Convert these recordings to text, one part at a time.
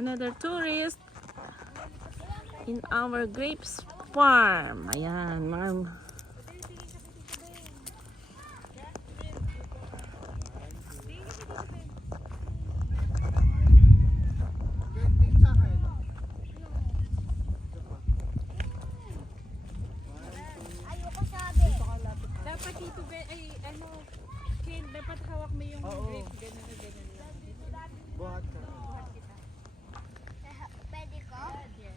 Another tourist in our grapes farm. Ayan, mga dapat dito ay ano, Ken, dapat hawak mo yung grape, ganun na ganun lang. Buhat ka. Buhat kita. Pwede ko? Yes.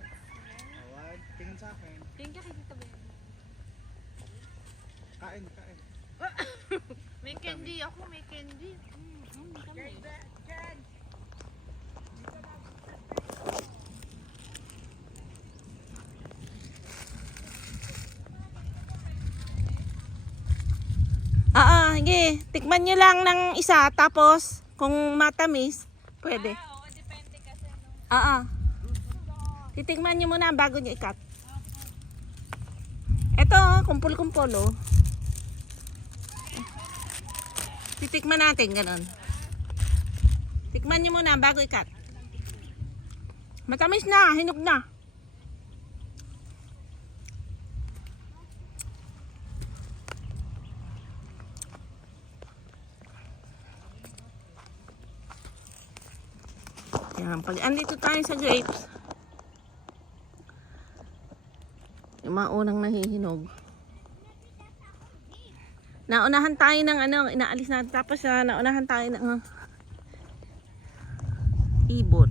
Awad. Tingin sa akin. Tingin ka kay Tita Ben. Kain, kain. May candy ako, may candy. Kami. sige, tikman nyo lang ng isa, tapos kung matamis, pwede. Oo, depende kasi no. Titikman nyo muna bago nyo ikat. Ito, kumpul-kumpul, oh. Titikman natin, ganun. Tikman nyo muna bago ikat. Matamis na, hinog na. Yan, pag andito tayo sa grapes, yung mga unang nahihinog. Naunahan tayo ng ano, inaalis natin, tapos naunahan tayo ng ibon.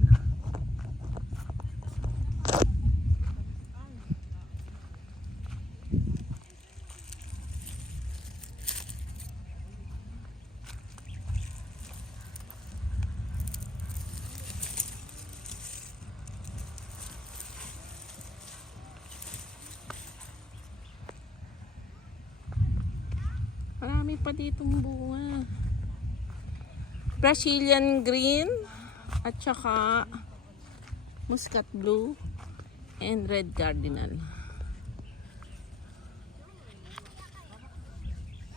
Marami pa ditong bunga. Brazilian green at saka muscat blue and red cardinal.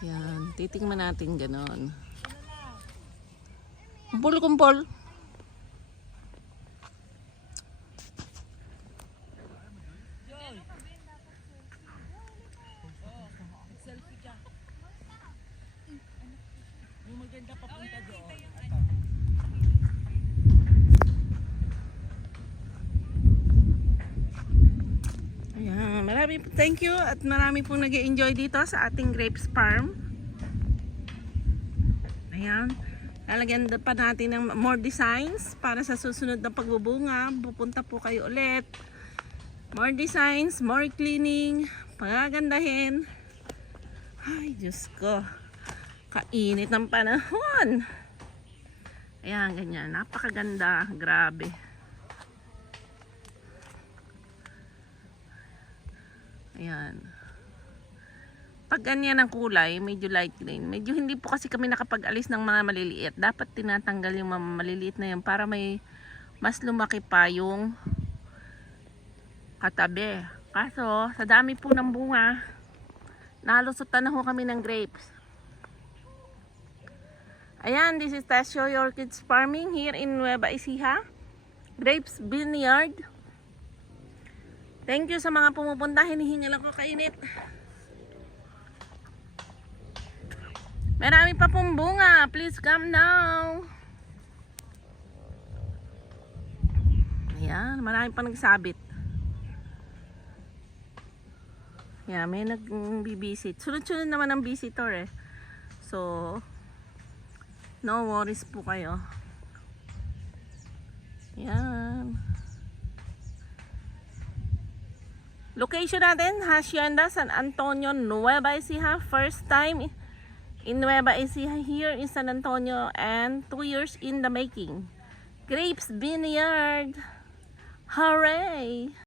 Yan, titingnan natin ganon. Kumpul-kumpul. Maganda papunta doon. Ayan, thank you at marami pong nag-enjoy dito sa ating grapes farm. Ayan, lalagyan pa natin ng more designs para sa susunod na pagbubunga. Pupunta po kayo ulit. More designs, more cleaning, pagagandahin. Ay, Diyos ko. Kainit ng panahon. Ayan, ganyan. Napakaganda. Grabe. Ayan. Pag ganyan ang kulay, medyo light green. Medyo hindi po kasi kami nakapag-alis ng mga maliliit. Dapat tinatanggal yung mga maliliit na yun para may mas lumaki pa yung katabi. Kaso, sa dami po ng bunga, nalusutan na ho kami ng grapes. Ayan, this is Tasio Orchids Farming here in Nueva Ecija, Grapes Vineyard. Thank you sa mga pumupunta. Hinihingal ako, kainit. Marami pa pong bunga. Please come now. Ayan, marami pa nagsabit. Ayan, may nagbibisit. Sunod-sunod naman ang visitor eh. So, no worries po kayo. Yan. Location natin, Hacienda San Antonio, Nueva Ecija. First time in Nueva Ecija here in San Antonio and 2 years in the making. Grapes Vineyard. Hooray!